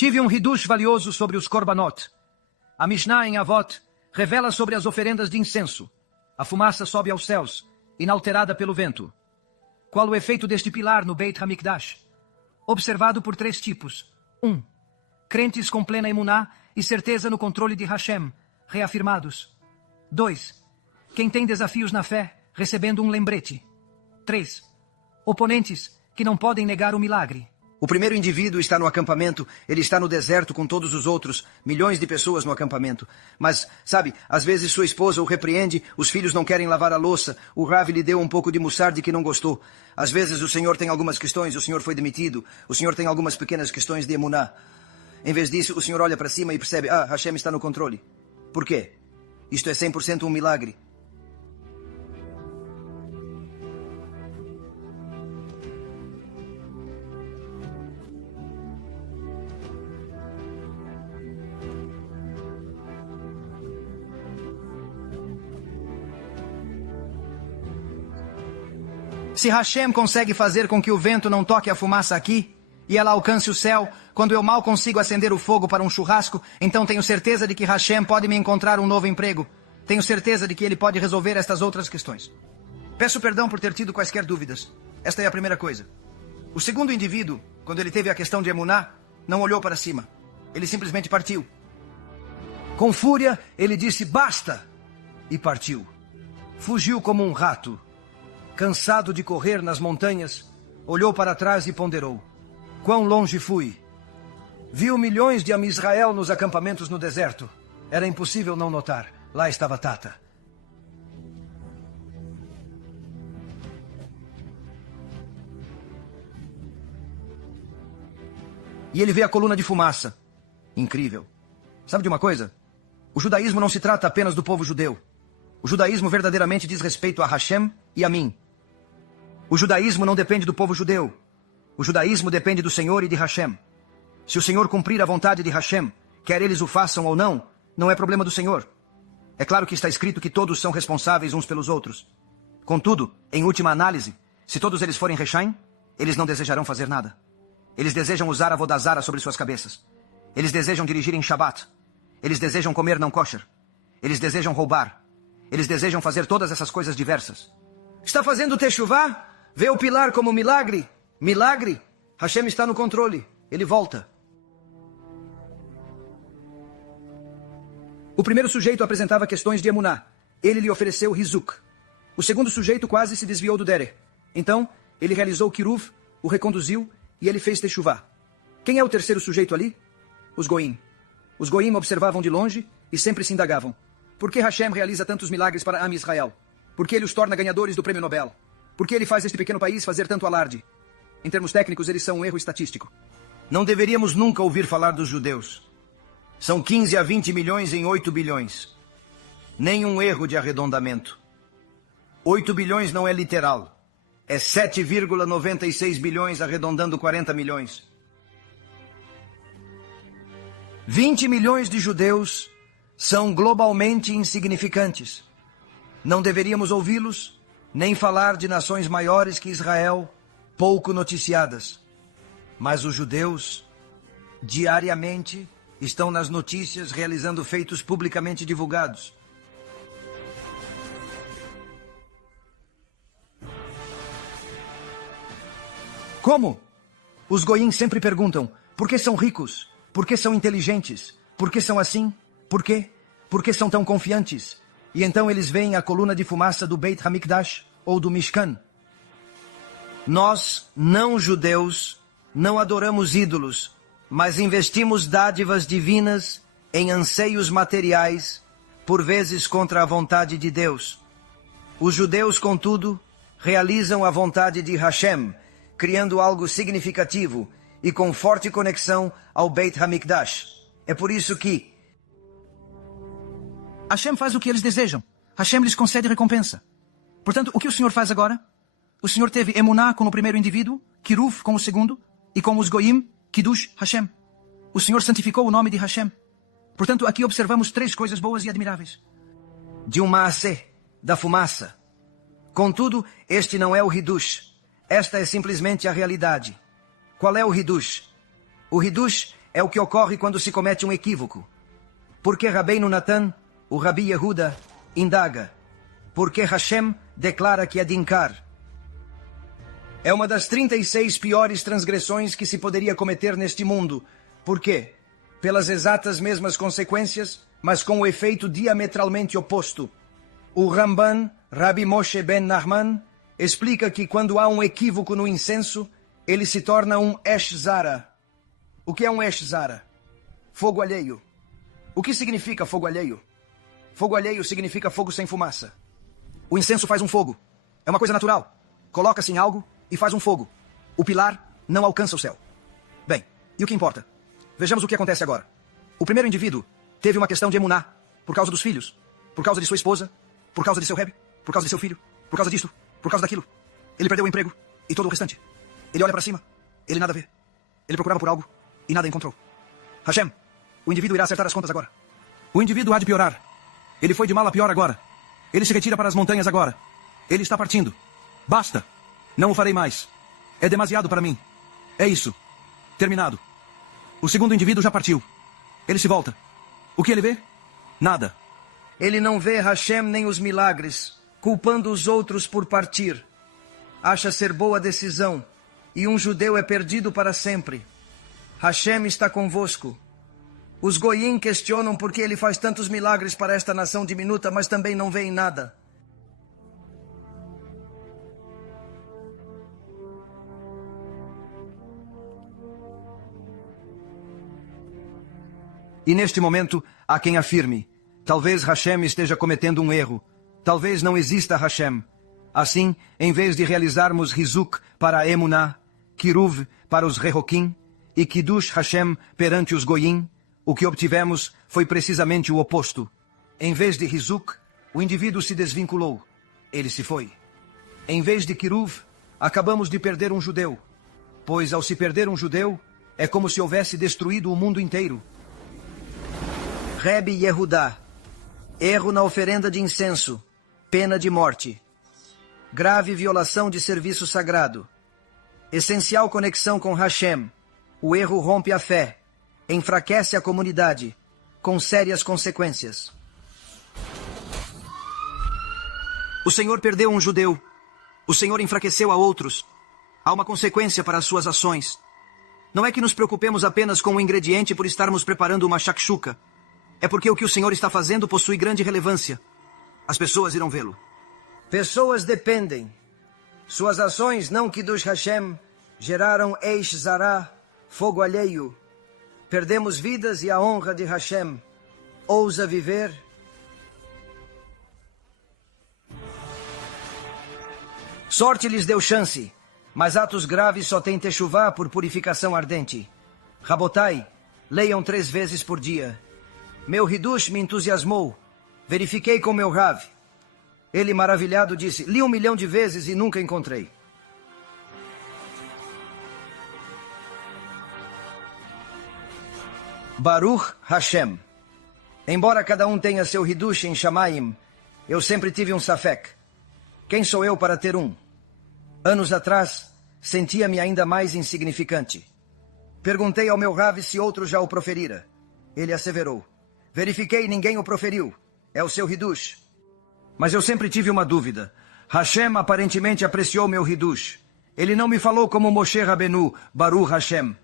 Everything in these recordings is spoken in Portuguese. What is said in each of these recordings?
Tive um hidush valioso sobre os korbanot. A Mishnah em Avot revela sobre as oferendas de incenso. A fumaça sobe aos céus, inalterada pelo vento. Qual o efeito deste pilar no Beit HaMikdash? Observado por 3 tipos. 1. Crentes com plena emuná e certeza no controle de Hashem, reafirmados. 2. Quem tem desafios na fé, recebendo um lembrete. 3. Oponentes que não podem negar o milagre. O primeiro indivíduo está no acampamento, ele está no deserto com todos os outros, milhões de pessoas no acampamento. Mas, sabe, às vezes sua esposa o repreende, os filhos não querem lavar a louça, o Rav lhe deu um pouco de mussarde que não gostou. Às vezes o senhor tem algumas questões, o senhor foi demitido, o senhor tem algumas pequenas questões de emuná. Em vez disso, o senhor olha para cima e percebe, Hashem está no controle. Por quê? Isto é 100% um milagre. Se Hashem consegue fazer com que o vento não toque a fumaça aqui, e ela alcance o céu, quando eu mal consigo acender o fogo para um churrasco, então tenho certeza de que Hashem pode me encontrar um novo emprego. Tenho certeza de que ele pode resolver estas outras questões. Peço perdão por ter tido quaisquer dúvidas. Esta é a primeira coisa. O segundo indivíduo, quando ele teve a questão de emuná, não olhou para cima. Ele simplesmente partiu. Com fúria, ele disse, basta! E partiu. Fugiu como um rato. Cansado de correr nas montanhas, olhou para trás e ponderou. Quão longe fui? Viu milhões de Am Israel nos acampamentos no deserto. Era impossível não notar. Lá estava Tata. E ele vê a coluna de fumaça. Incrível. Sabe de uma coisa? O judaísmo não se trata apenas do povo judeu. O judaísmo verdadeiramente diz respeito a Hashem e a mim. O judaísmo não depende do povo judeu. O judaísmo depende do Senhor e de Hashem. Se o Senhor cumprir a vontade de Hashem, quer eles o façam ou não, não é problema do Senhor. É claro que está escrito que todos são responsáveis uns pelos outros. Contudo, em última análise, se todos eles forem Rechaim, eles não desejarão fazer nada. Eles desejam usar a Vodazara sobre suas cabeças. Eles desejam dirigir em Shabat. Eles desejam comer não kosher. Eles desejam roubar. Eles desejam fazer todas essas coisas diversas. Está fazendo techuvá? Vê o pilar como milagre? Milagre? Hashem está no controle. Ele volta. O primeiro sujeito apresentava questões de emuná. Ele lhe ofereceu Hizuk. O segundo sujeito quase se desviou do Derech. Então, ele realizou o Kiruv, o reconduziu e ele fez techuvá. Quem é o terceiro sujeito ali? Os Goim. Os Goim observavam de longe e sempre se indagavam. Por que Hashem realiza tantos milagres para Am Israel? Por que ele os torna ganhadores do prêmio Nobel? Por que ele faz este pequeno país fazer tanto alarde? Em termos técnicos, eles são um erro estatístico. Não deveríamos nunca ouvir falar dos judeus. São 15 a 20 milhões em 8 bilhões. Nenhum erro de arredondamento. 8 bilhões não é literal. É 7,96 bilhões arredondando 40 milhões. 20 milhões de judeus são globalmente insignificantes. Não deveríamos ouvi-los, nem falar de nações maiores que Israel, pouco noticiadas. Mas os judeus, diariamente, estão nas notícias realizando feitos publicamente divulgados. Como? Os Goim sempre perguntam, por que são ricos? Por que são inteligentes? Por que são assim? Por quê? Por que são tão confiantes? E então eles veem a coluna de fumaça do Beit HaMikdash ou do Mishkan. Nós, não judeus, não adoramos ídolos, mas investimos dádivas divinas em anseios materiais, por vezes contra a vontade de Deus. Os judeus, contudo, realizam a vontade de Hashem, criando algo significativo e com forte conexão ao Beit HaMikdash. É por isso que Hashem faz o que eles desejam. Hashem lhes concede recompensa. Portanto, o que o Senhor faz agora? O Senhor teve emuná com o primeiro indivíduo, Kiruv com o segundo, e com os Goim, Kiddush Hashem. O Senhor santificou o nome de Hashem. Portanto, aqui observamos 3 coisas boas e admiráveis. De um maaseh, da fumaça. Contudo, este não é o Hidush. Esta é simplesmente a realidade. Qual é o Hidush? O Hidush é o que ocorre quando se comete um equívoco. Porque Rabbeinu Natan, o Rabi Yehuda, indaga. Porque Hashem declara que é Dinkar. É uma das 36 piores transgressões que se poderia cometer neste mundo. Por quê? Pelas exatas mesmas consequências, mas com o efeito diametralmente oposto. O Ramban, Rabbi Moshe ben Nachman, explica que quando há um equívoco no incenso, ele se torna um Esh Zara. O que é um Esh Zara? Fogo alheio. O que significa fogo alheio? Fogo alheio significa fogo sem fumaça. O incenso faz um fogo. É uma coisa natural. Coloca-se em algo e faz um fogo. O pilar não alcança o céu. Bem, e o que importa? Vejamos o que acontece agora. O primeiro indivíduo teve uma questão de emuná, por causa dos filhos, por causa de sua esposa, por causa de seu Rebbe, por causa de seu filho, por causa disto, por causa daquilo. Ele perdeu o emprego e todo o restante. Ele olha para cima, ele nada vê. Ele procurava por algo e nada encontrou. Hashem, o indivíduo irá acertar as contas agora. O indivíduo há de piorar. Ele foi de mal a pior agora. Ele se retira para as montanhas agora. Ele está partindo. Basta. Não o farei mais. É demasiado para mim. É isso. Terminado. O segundo indivíduo já partiu. Ele se volta. O que ele vê? Nada. Ele não vê Hashem nem os milagres, culpando os outros por partir. Acha ser boa decisão, e um judeu é perdido para sempre. Hashem está convosco. Os goyim questionam por que ele faz tantos milagres para esta nação diminuta, mas também não veem nada. E neste momento, há quem afirme, talvez Hashem esteja cometendo um erro. Talvez não exista Hashem. Assim, em vez de realizarmos Hizuk para a Emuná, Kiruv para os Rehokim e Kiddush Hashem perante os Goyim, o que obtivemos foi precisamente o oposto. Em vez de Hizuk, o indivíduo se desvinculou. Ele se foi. Em vez de Kiruv, acabamos de perder um judeu. Pois ao se perder um judeu, é como se houvesse destruído o mundo inteiro. Rebbe Yehudá. Erro na oferenda de incenso. Pena de morte. Grave violação de serviço sagrado. Essencial conexão com Hashem. O erro rompe a fé. Enfraquece a comunidade. Com sérias consequências. O Senhor perdeu um judeu. O Senhor enfraqueceu a outros. Há uma consequência para as suas ações. Não é que nos preocupemos apenas com o ingrediente por estarmos preparando uma shakshuka. É porque o que o Senhor está fazendo possui grande relevância. As pessoas irão vê-lo. Pessoas dependem. Suas ações, não Kiddush Hashem, geraram Eish Zará, fogo alheio. Perdemos vidas e a honra de Hashem. Ousa viver. Sorte lhes deu chance, mas atos graves só têm techuvá por purificação ardente. Rabotai, leiam 3 vezes por dia. Meu Hidush me entusiasmou. Verifiquei com meu Rav. Ele, maravilhado, disse, li 1 milhão de vezes e nunca encontrei. Baruch Hashem. Embora cada um tenha seu Hidush em Shamayim, eu sempre tive um Safek. Quem sou eu para ter um? Anos atrás, sentia-me ainda mais insignificante. Perguntei ao meu Rav se outro já o proferira. Ele asseverou. Verifiquei, ninguém o proferiu. É o seu Hidush. Mas eu sempre tive uma dúvida. Hashem aparentemente apreciou meu Hidush. Ele não me falou como Moshe Rabenu, Baruch Hashem,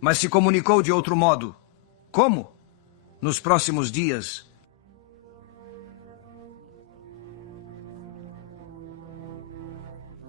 mas se comunicou de outro modo. Como? Nos próximos dias.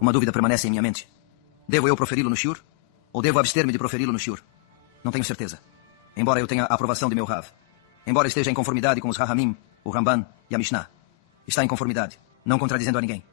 Uma dúvida permanece em minha mente. Devo eu proferi-lo no shiur? Ou devo abster-me de proferi-lo no shiur? Não tenho certeza. Embora eu tenha a aprovação de meu Rav. Embora esteja em conformidade com os Rahamim, o Ramban e a Mishnah. Está em conformidade, não contradizendo a ninguém.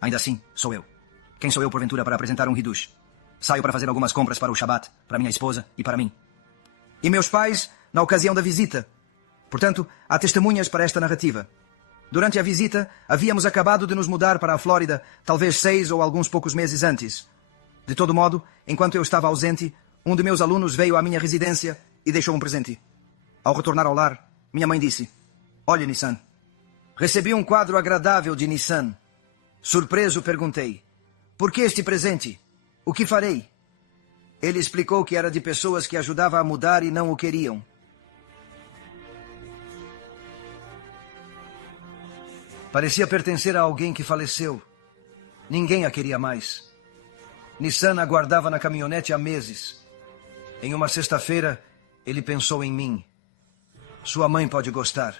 Ainda assim, sou eu. Quem sou eu, porventura, para apresentar um Hidush? Saio para fazer algumas compras para o Shabbat, para minha esposa e para mim. E meus pais, na ocasião da visita. Portanto, há testemunhas para esta narrativa. Durante a visita, havíamos acabado de nos mudar para a Flórida, talvez 6 ou alguns poucos meses antes. De todo modo, enquanto eu estava ausente, um de meus alunos veio à minha residência e deixou um presente. Ao retornar ao lar, minha mãe disse, olhe, Nissan, recebi um quadro agradável de Nissan. Surpreso, perguntei, por que este presente? O que farei? Ele explicou que era de pessoas que ajudava a mudar e não o queriam. Parecia pertencer a alguém que faleceu. Ninguém a queria mais. Nissan aguardava na caminhonete há meses. Em uma sexta-feira, ele pensou em mim. Sua mãe pode gostar.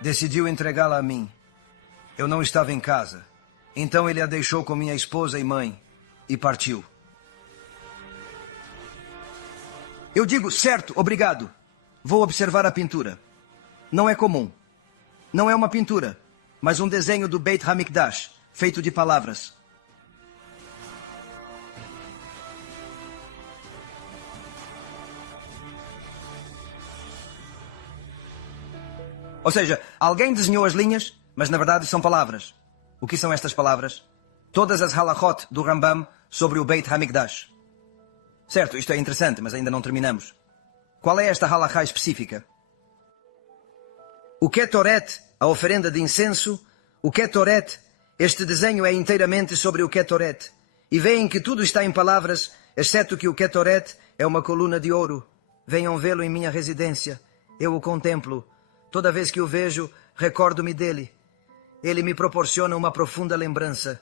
Decidiu entregá-la a mim. Eu não estava em casa. Então ele a deixou com minha esposa e mãe. E partiu. Eu digo, certo, obrigado. Vou observar a pintura. Não é comum. Não é uma pintura, mas um desenho do Beit HaMikdash, feito de palavras. Ou seja, alguém desenhou as linhas, mas na verdade são palavras. O que são estas palavras? Todas as halachot do Rambam sobre o Beit HaMikdash. Certo, isto é interessante, mas ainda não terminamos. Qual é esta halachá específica? O Ketoret, a oferenda de incenso, o Ketoret, este desenho é inteiramente sobre o Ketoret. E veem que tudo está em palavras, exceto que o Ketoret é uma coluna de ouro. Venham vê-lo em minha residência. Eu o contemplo. Toda vez que o vejo, recordo-me dele. Ele me proporciona uma profunda lembrança.